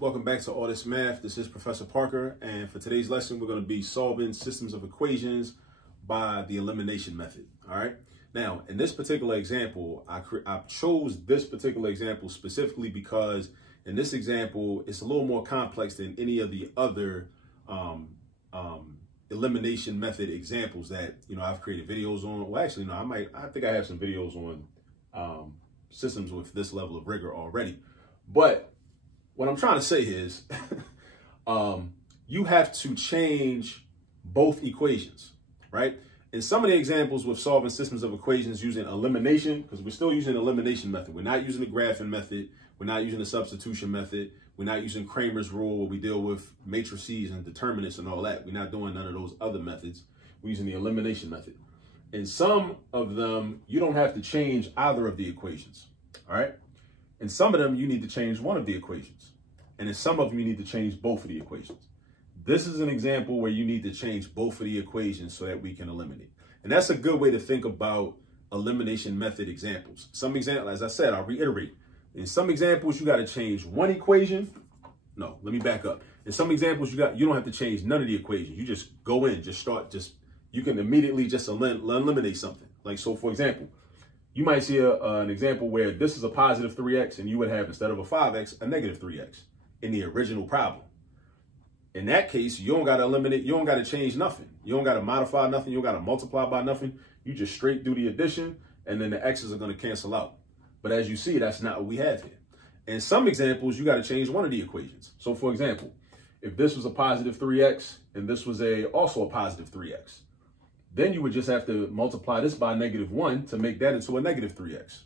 Welcome back to All This Math. This is Professor Parker, and for today's lesson, we're going to be solving systems of equations by the elimination method. All right. Now, in this particular example, I chose this particular example specifically because in this example, it's a little more complex than any of the other elimination method examples that I've created videos on. Well, actually, no, I think I have some videos on systems with this level of rigor already, but what I'm trying to say is you have to change both equations, right? In some of the examples with solving systems of equations using elimination, because we're still using the elimination method. We're not using the graphing method. We're not using the substitution method. We're not using Kramer's rule where we deal with matrices and determinants and all that. We're not doing none of those other methods. We're using the elimination method. In some of them, you don't have to change either of the equations, all right? In some of them, you need to change one of the equations. And in some of them, you need to change both of the equations. This is an example where you need to change both of the equations so that we can eliminate. And that's a good way to think about elimination method examples. Some examples, as I said, I'll reiterate. In some examples, you got to change one equation. No, let me back up. In some examples, you don't have to change none of the equations. You just go in, you can immediately just eliminate something. Like, so for example, you might see an example where this is a positive 3x and you would have, instead of a 5x, a negative 3x in the original problem. In that case, you don't got to eliminate, you don't got to change nothing. You don't got to modify nothing. You don't got to multiply by nothing. You just straight do the addition and then the x's are going to cancel out. But as you see, that's not what we have here. In some examples, you got to change one of the equations. So for example, if this was a positive 3x and this was also a positive 3x, then you would just have to multiply this by -1 to make that into a negative 3x,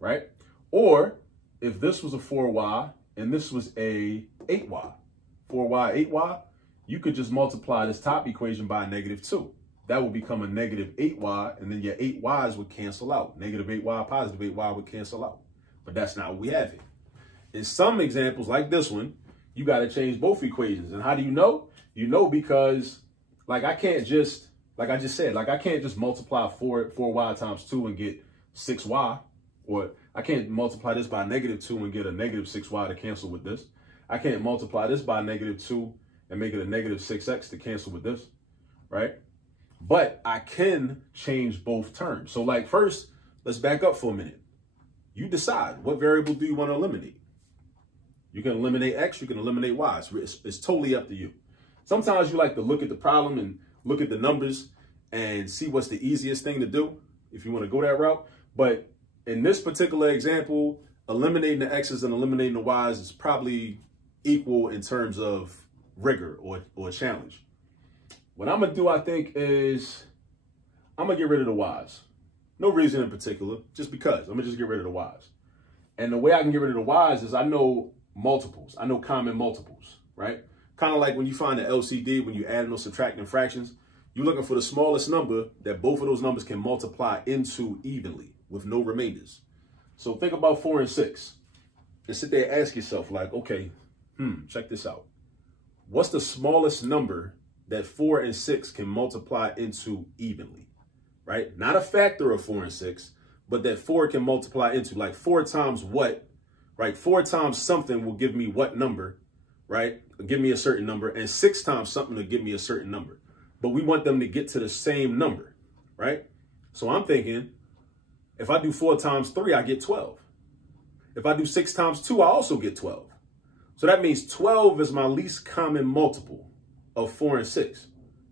right? Or if this was a 4y and this was a 8y, 4y, 8y, you could just multiply this top equation by -2. That would become a negative 8y, and then your 8y's would cancel out. Negative 8y, positive 8y would cancel out. But that's not what we have here. In some examples like this one, you got to change both equations. And how do you know? You know because, like I can't just multiply 4y times 2 and get 6y. Or I can't multiply this by -2 and get a negative 6y to cancel with this. I can't multiply this by -2 and make it a negative 6x to cancel with this, right? But I can change both terms. So like first, let's back up for a minute. You decide what variable do you want to eliminate. You can eliminate x, you can eliminate y. It's totally up to you. Sometimes you like to look at the problem and look at the numbers and see what's the easiest thing to do if you want to go that route. But in this particular example, eliminating the x's and eliminating the y's is probably equal in terms of rigor or challenge. What I'm going to do, I think, is I'm going to get rid of the y's. No reason in particular, just because. I'm going to just get rid of the y's. And the way I can get rid of the y's is I know multiples. I know common multiples, right? Kind of like when you find the LCD, when you add or subtracting fractions, you're looking for the smallest number that both of those numbers can multiply into evenly with no remainders. So think about 4 and 6 and sit there and ask yourself like, okay, check this out. What's the smallest number that 4 and 6 can multiply into evenly, right? Not a factor of 4 and 6, but that 4 can multiply into, like 4 times what, right? 4 times something will give me what number, right? Give me a certain number, and 6 times something will give me a certain number. But we want them to get to the same number, right? So I'm thinking, if I do 4 times 3, I get 12. If I do 6 times 2, I also get 12. So that means 12 is my least common multiple of 4 and 6,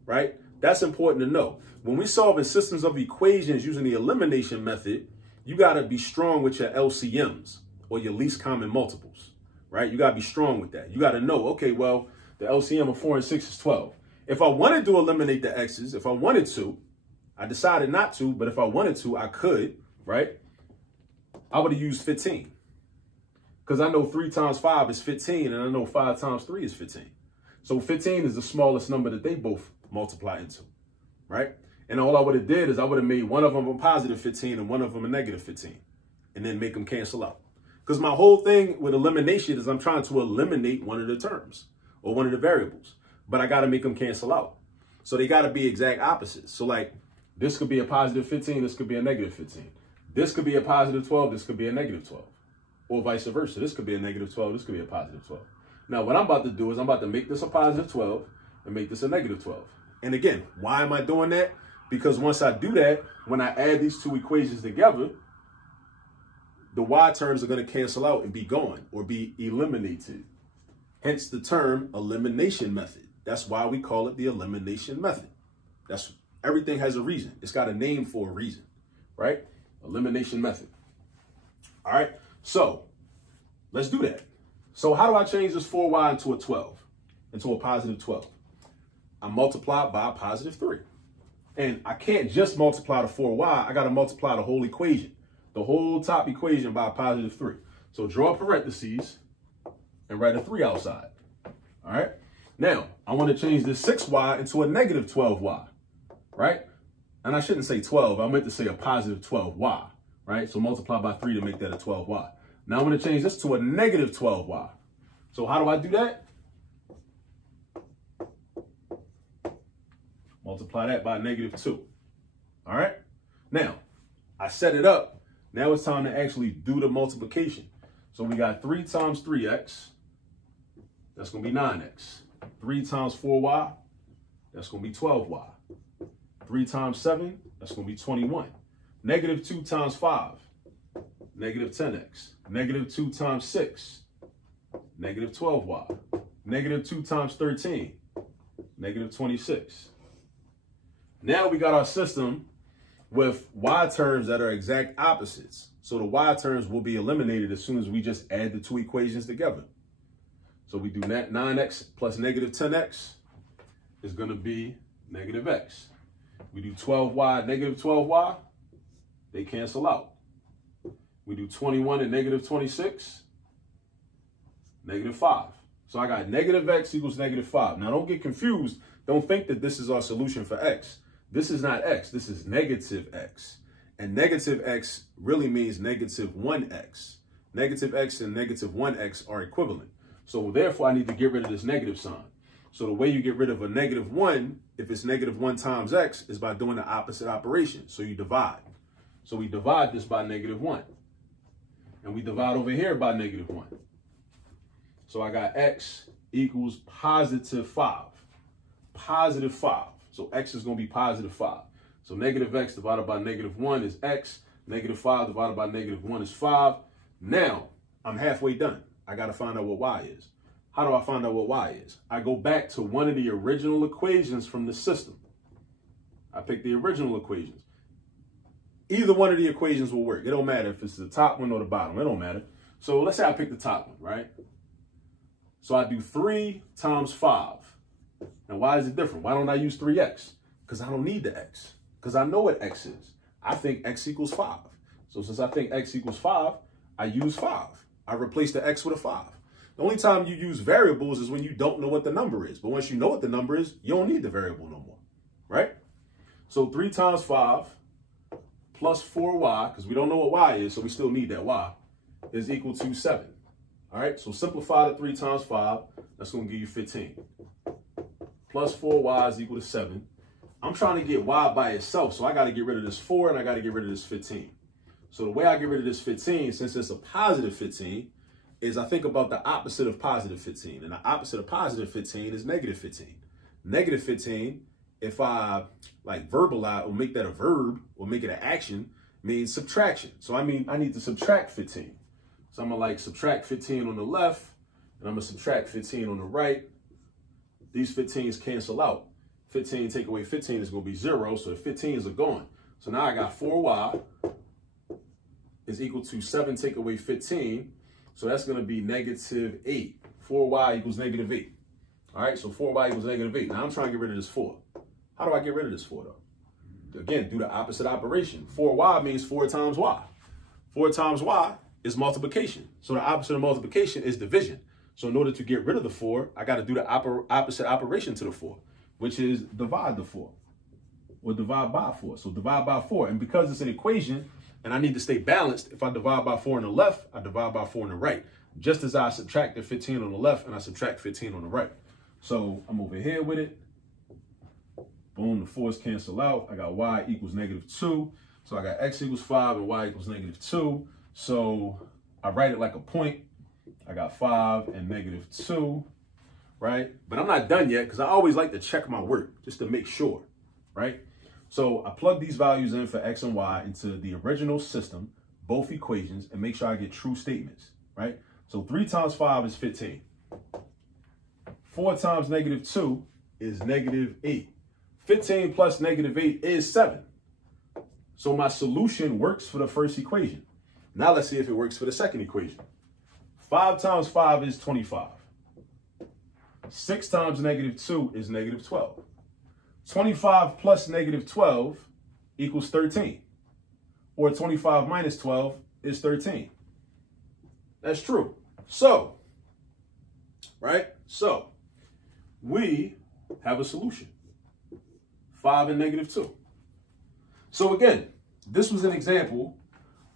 right? That's important to know. When we're solving systems of equations using the elimination method, you got to be strong with your LCMs or your least common multiples, right? You got to be strong with that. You got to know, okay, well, the LCM of 4 and 6 is 12. If I wanted to eliminate the x's, if I wanted to, I decided not to, but if I wanted to, I could, right? I would have used 15 because I know 3 times 5 is 15 and I know 5 times 3 is 15. So 15 is the smallest number that they both multiply into, right? And all I would have did is I would have made one of them a positive 15 and one of them a negative 15 and then make them cancel out. Because my whole thing with elimination is I'm trying to eliminate one of the terms or one of the variables, but I got to make them cancel out. So they got to be exact opposites. So like this could be a positive 15, this could be a negative 15. This could be a positive 12, this could be a negative 12. Or vice versa. This could be a negative 12, this could be a positive 12. Now, what I'm about to do is I'm about to make this a positive 12 and make this a negative 12. And again, why am I doing that? Because once I do that, when I add these two equations together, the y terms are going to cancel out and be gone or be eliminated. Hence the term elimination method. That's why we call it the elimination method. Everything has a reason. It's got a name for a reason, right? Elimination method. All right, so let's do that. So how do I change this 4y into a 12, into a positive 12? I multiply by a positive 3. And I can't just multiply the 4y. I got to multiply the whole equation, the whole top equation by a positive 3. So draw parentheses and write a 3 outside. All right. Now, I want to change this 6y into a negative 12y, right? And I shouldn't say 12. I meant to say a positive 12y, right? So multiply by 3 to make that a 12y. Now I'm going to change this to a negative 12y. So how do I do that? Multiply that by negative 2. All right. Now, I set it up. Now it's time to actually do the multiplication. So we got 3 times 3x. That's going to be 9x. 3 times 4y. That's going to be 12y. 3 times 7. That's going to be 21. Negative 2 times 5. Negative 10x. Negative 2 times 6. Negative 12y. Negative 2 times 13. Negative 26. Now we got our system with y terms that are exact opposites. So the y terms will be eliminated as soon as we just add the two equations together. So we do that 9x plus negative 10x is going to be negative x. We do 12y, negative 12y, they cancel out. We do 21 and negative 26, negative 5. So I got negative x equals negative 5. Now don't get confused. Don't think that this is our solution for x. This is not x, this is negative x. And negative x really means negative 1x. Negative x and negative 1x are equivalent. So therefore, I need to get rid of this negative sign. So the way you get rid of a negative 1, if it's negative 1 times x, is by doing the opposite operation. So you divide. So we divide this by negative 1. And we divide over here by negative 1. So I got x equals positive 5. Positive 5. So x is going to be positive 5. So negative x divided by negative 1 is x. Negative 5 divided by negative 1 is 5. Now, I'm halfway done. I got to find out what y is. How do I find out what y is? I go back to one of the original equations from the system. I pick the original equations. Either one of the equations will work. It don't matter if it's the top one or the bottom. It don't matter. So let's say I pick the top one, right? So I do 3 times 5. Now, why is it different? Why don't I use 3x? Because I don't need the x. Because I know what x is. I think x equals 5. So since I think x equals 5, I use 5. I replace the x with a 5. The only time you use variables is when you don't know what the number is. But once you know what the number is, you don't need the variable no more, right? So 3 times 5 plus 4y, because we don't know what y is, so we still need that y, is equal to 7. All right, so simplify the 3 times 5. That's going to give you 15. Plus 4y is equal to 7. I'm trying to get y by itself, so I got to get rid of this 4 and I got to get rid of this 15. So the way I get rid of this 15, since it's a positive 15, is I think about the opposite of positive 15. And the opposite of positive 15 is negative 15. Negative 15, if I like verbalize or make that a verb or make it an action, means subtraction. So I need to subtract 15. So I'm going to like subtract 15 on the left and I'm going to subtract 15 on the right. These 15s cancel out. 15 take away 15 is going to be 0. So the 15s are gone. So now I got 4y is equal to 7 take away 15. So that's going to be negative 8. 4y equals negative 8. All right, so 4y equals negative 8. Now I'm trying to get rid of this 4. How do I get rid of this 4, though? Again, do the opposite operation. 4y means 4 times y. 4 times y is multiplication. So the opposite of multiplication is division. So in order to get rid of the 4, I got to do the opposite operation to the 4, which is divide the 4 or divide by 4. So divide by 4. And because it's an equation and I need to stay balanced, if I divide by 4 on the left, I divide by 4 on the right, just as I subtracted 15 on the left and I subtract 15 on the right. So I'm over here with it. Boom, the 4's cancel out. I got y equals negative 2. So I got x equals 5 and y equals negative 2. So I write it like a point. I got 5 and -2, right? But I'm not done yet because I always like to check my work just to make sure, right? So I plug these values in for x and y into the original system, both equations, and make sure I get true statements, right? So 3 times 5 is 15. 4 times -2 is -8. 15 plus -8 is 7. So my solution works for the first equation. Now let's see if it works for the second equation. 5 times 5 is 25. 6 times -2 is -12. 25 plus -12 equals 13. Or 25 minus 12 is 13. That's true. So, right? So, we have a solution. 5 and -2. So again, this was an example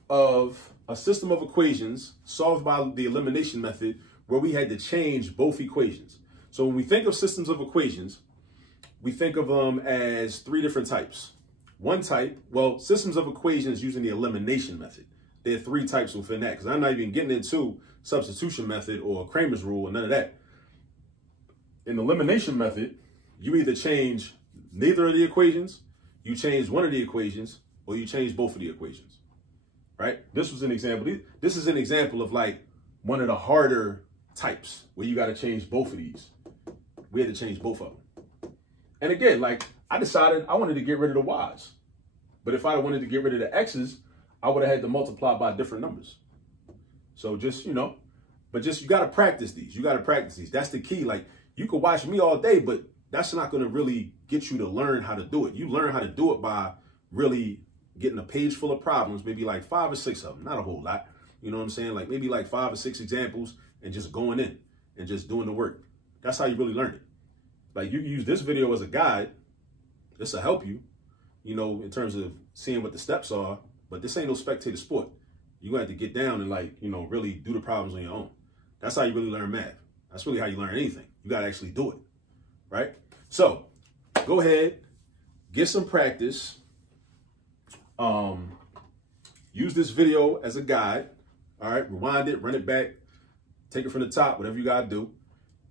of a system of equations solved by the elimination method where we had to change both equations. So when we think of systems of equations, we think of them as 3 different types. One type, well, systems of equations using the elimination method. There are 3 types within that, because I'm not even getting into substitution method or Kramer's rule or none of that. In the elimination method, you either change neither of the equations, you change one of the equations, or you change both of the equations, right? This was an example. This is an example of like one of the harder types where you got to change both of these. We had to change both of them. And again, like I decided I wanted to get rid of the y's. But if I wanted to get rid of the x's, I would have had to multiply by different numbers. So just, you know, but just you got to practice these. You got to practice these. That's the key. Like you could watch me all day, but that's not going to really get you to learn how to do it. You learn how to do it by really getting a page full of problems, maybe like 5 or 6 of them, not a whole lot. You know what I'm saying? Like maybe like 5 or 6 examples and just going in and just doing the work. That's how you really learn it. Like you can use this video as a guide. This will help you, you know, in terms of seeing what the steps are, but this ain't no spectator sport. You're going to have to get down and like, you know, really do the problems on your own. That's how you really learn math. That's really how you learn anything. You got to actually do it, right? So go ahead, get some practice. Use this video as a guide. All right, rewind it, run it back, take it from the top, whatever you got to do.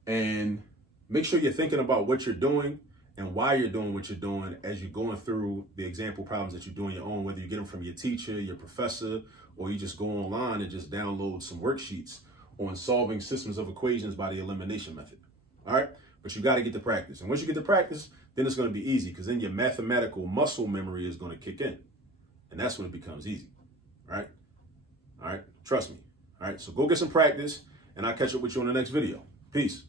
And make sure you're thinking about what you're doing and why you're doing what you're doing as you're going through the example problems that you're doing your own, whether you get them from your teacher, your professor, or you just go online and just download some worksheets on solving systems of equations by the elimination method. All right, but you got to get to practice. And once you get to practice, then it's going to be easy because then your mathematical muscle memory is going to kick in. And that's when it becomes easy. All right. All right. Trust me. All right. So go get some practice and I'll catch up with you on the next video. Peace.